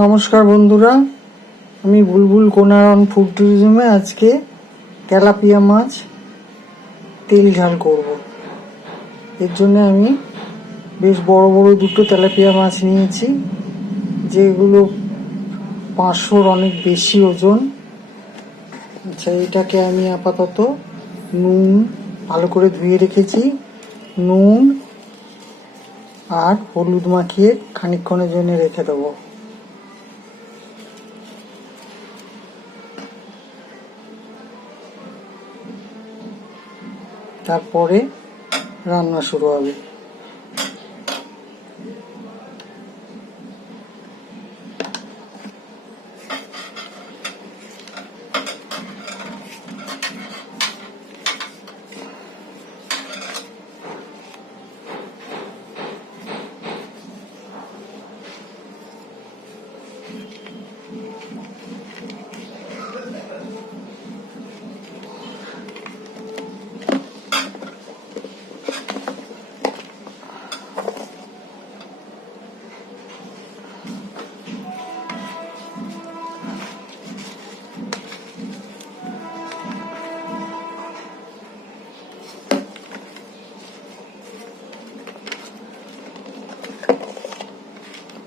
নমস্কার বন্ধুরা। আমি বুলবুল কোনারন ফুড ট্যুরিজমে আজকে তেলাপিয়া মাছ তেল ঝাল করব। এর জন্য আমি বেশ বড় বড় দুটো তেলাপিয়া মাছ নিয়েছি, যেগুলো পাঁচশোর অনেক বেশি ওজন। আচ্ছা এটাকে আমি আপাতত নুন ভালো করে ধুয়ে রেখেছি। নুন আর হলুদ মাখিয়ে খানিকক্ষণের জন্য রেখে দেবো। তারপরে রান্না শুরু হবে।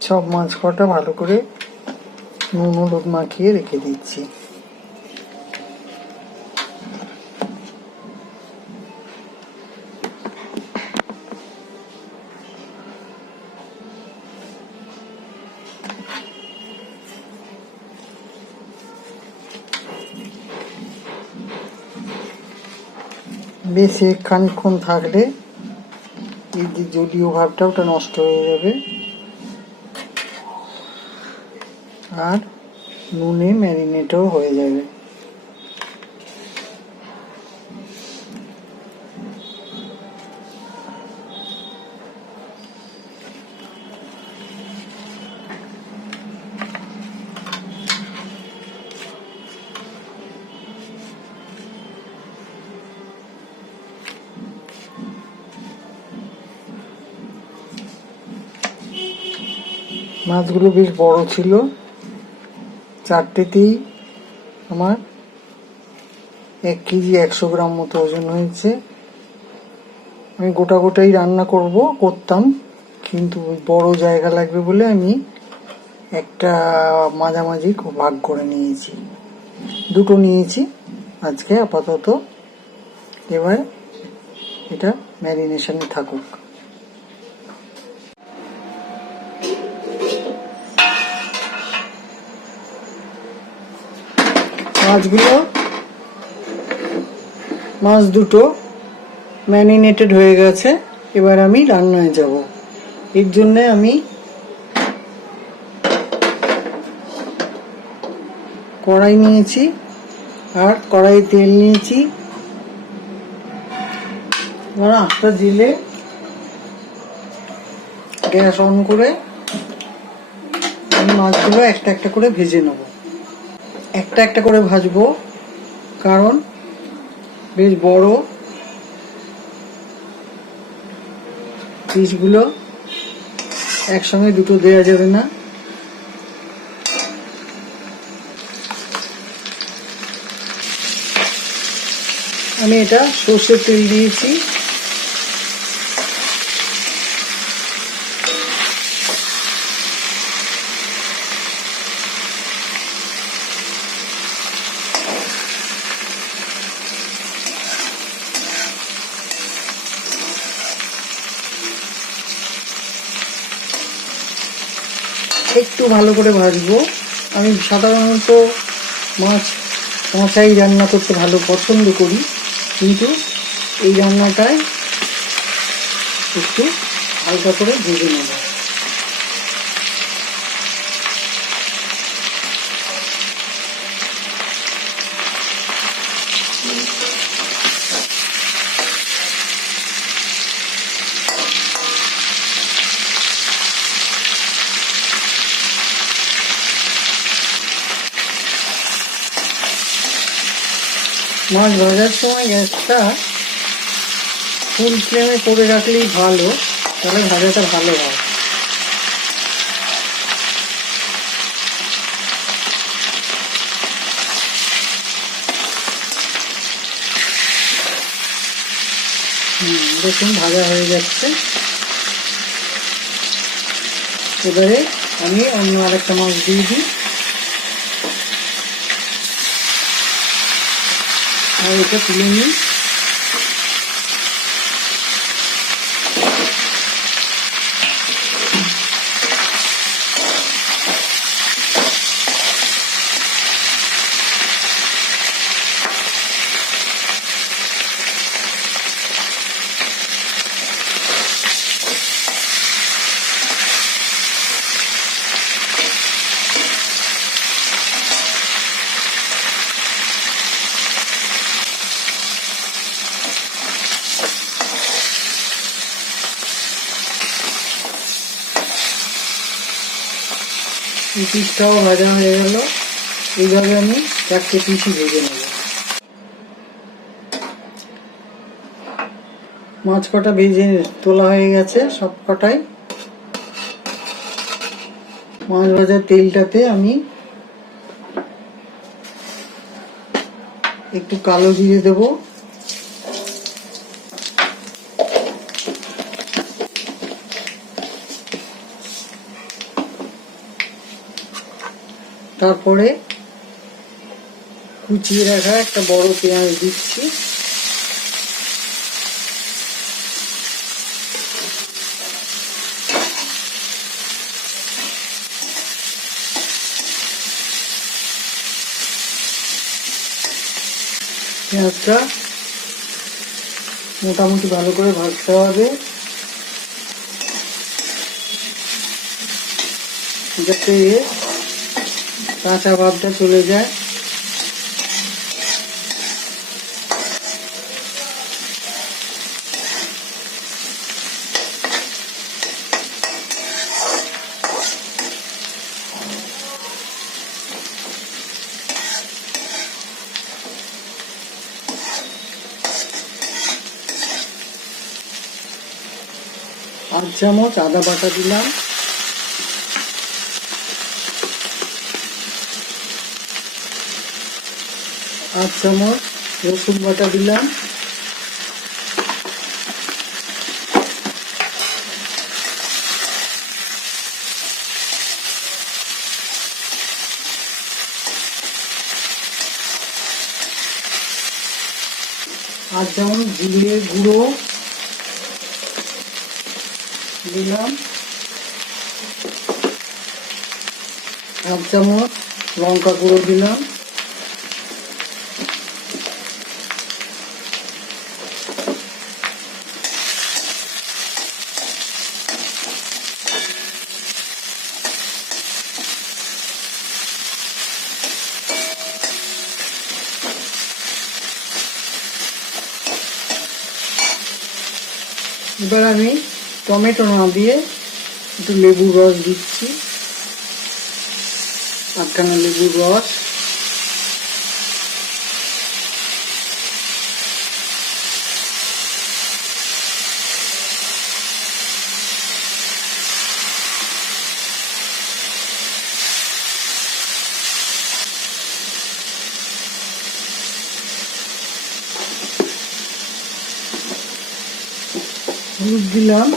সব মাছ কটা ভালো করে নুন হলুদ মাখিয়ে রেখে দিচ্ছি। বেশ খানিক্ষণ থাকলে এই যে জলীয় ভাবটা ওটা নষ্ট হয়ে যাবে। আর নুনে ম্যারিনেটও হয়ে যাবে। মাছগুলো বেশ বড় ছিল। চারটেতেই আমার এক কেজি একশো গ্রাম মতো ওজন হয়েছে। আমি গোটা গোটাই রান্না করব, করতাম, কিন্তু বড় জায়গা লাগবে বলে আমি একটা মাঝামাঝি ভাগ করে নিয়েছি। দুটো নিয়েছি, আজকে আপাতত। এবার এটা ম্যারিনেশনে থাকুক। মাছগুলো, মাছ দুটো ম্যারিনেটেড হয়ে গেছে, এবার আমি রান্নায় যাব। এর জন্য আমি কড়াই নিয়েছি, আর কড়াই তেল নিয়েছি। আটটা দিলে গ্যাস অন করে মাছগুলো একটা একটা করে ভেজে নেব। একটা একটা করে ভাজবো, কারণ বেশ বড় পিসগুলো একসঙ্গে দুটো দেওয়া যাবে না। আমি এটা সর্ষের তেল দিয়েছি। একটু ভালো করে ভাজবো। আমি সাধারণত মাছ কাঁচাই রান্না করতে ভালো পছন্দ করি, কিন্তু এই রান্নাটায় একটু হালকা করে ভেজে নেব। মাছ ভাজার সময় গ্যাসটা ফুল ফ্লেমে করে রাখলেই ভালো তাহলে ভাজাটা ভালো হয় দেখুন ভাজা হয়ে যাচ্ছে এবারে আমি অন্য আরেকটা মাছ দিয়ে দিই আর এটা তুলে নিই পিসটাও ভাজা হয়ে গেল। এইভাবে আমি চারটে পিসই ভেজে নেব। মাছ কটা ভেজে তোলা হয়ে গেছে সব কটাই। মাছ ভাজার তেলটাতে আমি একটু কালো জিরে দেবো। তারপরে কুচিয়ে রাখা একটা বড় পেঁয়াজ দিচ্ছি। পেঁয়াজটা মোটামুটি ভালো করে ভাজতে হবে। যাতে কাঁচা ভাবটা চলে যায়। আট চামচ আদা বাটা দিলাম। আট চামচ রসুন বাটা দিলাম। আট চামচ জিরে গুঁড়ো দিলাম। এক চামচ লঙ্কা গুঁড়ো দিলাম। এবার আমি টমেটো না দিয়ে একটু লেবুর রস দিচ্ছি। আটখানা লেবুর রস। হলুদ দিলাম।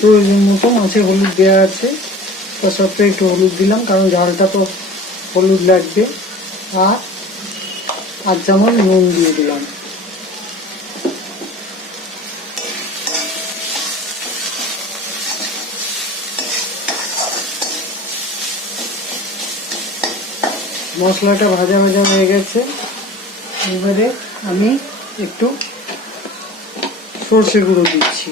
প্রয়োজন মতো মাছে হলুদ দেওয়া আছে। তার সত্ত্বেও একটু হলুদ দিলাম, কারণ ঝালটা তো হলুদ লাগবে। আর আর চামচ নুন দিয়ে দিলাম। মশলাটা ভাজা ভাজা হয়ে গেছে। এবারে আমি একটু সর্ষে গুঁড়ো দিচ্ছি।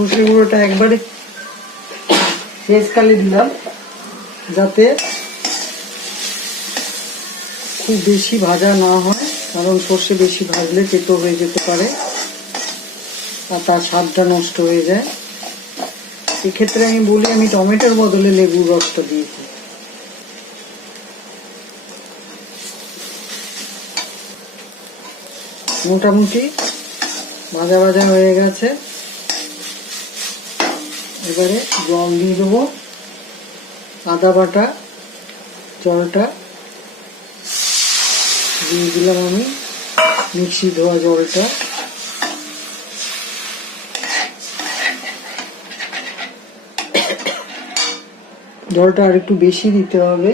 সর্ষে গুঁড়োটা একবারে শেষকালে দিলাম, যাতে খুব বেশি ভাজা না হয়, কারণ সর্ষে বেশি ভাজলে তেতো হয়ে যেতে পারে আর তার স্বাদটা নষ্ট হয়ে যায়। এক্ষেত্রে আমি বলি, আমি টমেটোর বদলে লেবুর রসটা দিয়েছি। মোটামুটি ভাজা ভাজা হয়ে গেছে। এবারে জল দিয়ে দেবো। আদা বাটা, জলটা দিয়ে দিলাম আমি মিক্সি ধোয়া জলটা। জলটা আর একটু বেশি দিতে হবে,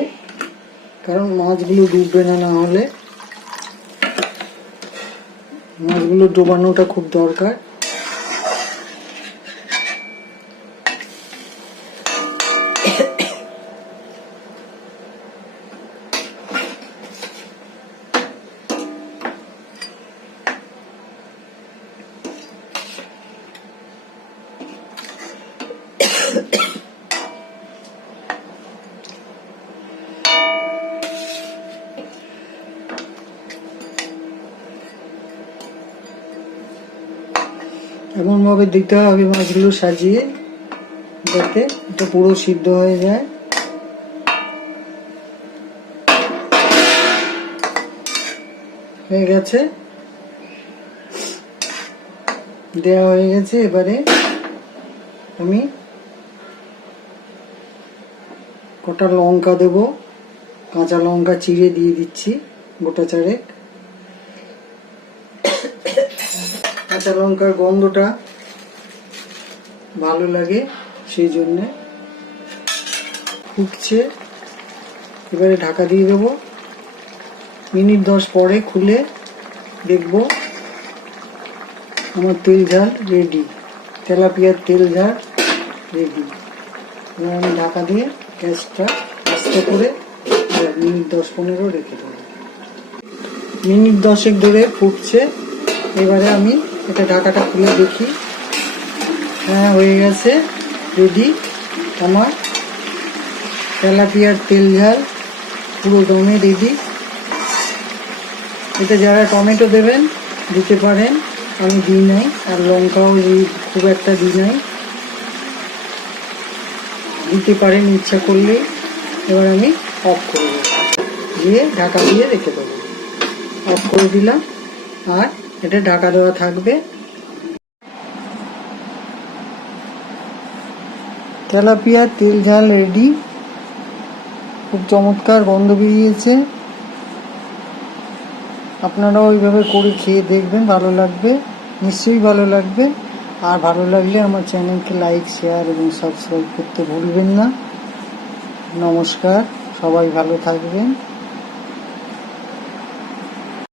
কারণ মাছগুলো ডুববে না না হলে। মাছগুলো ডোবানোটা খুব দরকার। এমন ভাবে দিতে হবে মাছগুলো সাজিয়ে যাতে এটা পুরো সিদ্ধ হয়ে যায়। হয়ে গেছে। দেওয়া হয়ে গেছে, এবারে আমি কটা লঙ্কা দেব, কাঁচা লঙ্কা চিড়ে দিয়ে দিচ্ছি গোটা চারেক। কাঁচা লঙ্কার গন্ধটা ভালো লাগে, সেই জন্যে ফুটছে। এবারে ঢাকা দিয়ে দেবো। মিনিট দশ পরে খুলে দেখব আমার তেল ঝাল রেডি তেলাপিয়ার তেল ঝাল রেডি এবার আমি ঢাকা দিয়ে গ্যাসটা আস্তে করে মিনিট দশ পনেরো রেখে দেবো। মিনিট দশেক ধরে ফুটছে। এবারে আমি এটা ঢাকাটা খুলে দেখি। হ্যাঁ হয়ে গেছে। রেডি আমার তেলাপিয়ার তেল ঝাল পুরো দমে রেডি এতে যারা টমেটো দেবেন, দিতে পারেন। আমি দিই নাই, আর লঙ্কাও খুব একটা দিই নাই। দিতে পারেন ইচ্ছা করলে। এবার আমি অফ করে দেবো। দিয়ে ঢাকা দিয়ে রেখে দেবো। অফ করে দিলাম। আর এটা ঢাকা দেওয়া থাকবে। তেলাপিয়ার তেল ঝাল রেডি। খুব চমৎকার গন্ধ বেরিয়েছে। আপনারাও ওইভাবে করে খেয়ে দেখবেন, ভালো লাগবে। নিশ্চয়ই ভালো লাগবে। আর ভালো লাগলে আমার চ্যানেলকে লাইক, শেয়ার এবং সাবস্ক্রাইব করতে ভুলবেন না। নমস্কার, সবাই ভালো থাকবেন।